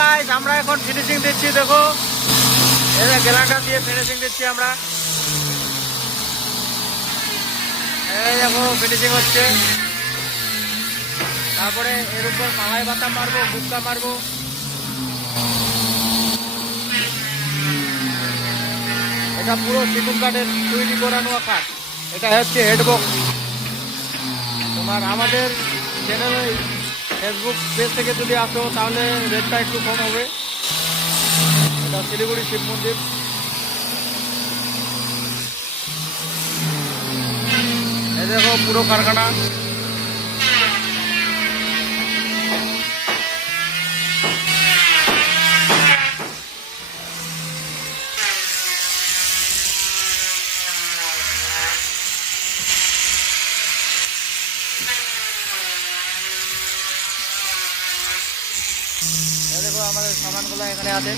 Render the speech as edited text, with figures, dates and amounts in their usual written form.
Guys, আমরা এখন finishing দিচ্ছি। দেখো এই গেলাটা দিয়ে ফিনিশিং দিচ্ছি আমরা। এই দেখো ফিনিশিং হচ্ছে। তারপরে এর উপর মালাই বাতা মারবো, গুপ্তা মারবো। এটা পুরো সেগুন কাঠের তৈরি করানো কাঠ। এটা হচ্ছে হেডবক্স। তোমার আমাদের চ্যানেলে ফেসবুক পেজ থেকে যদি আসো তাহলে রেটটা একটু কম হবে। এটা শিলিগুড়ি শিব মন্দির। এই দেখো পুরো কারখানা। দেখো আমাদের সামানগুলো এখানে আছে।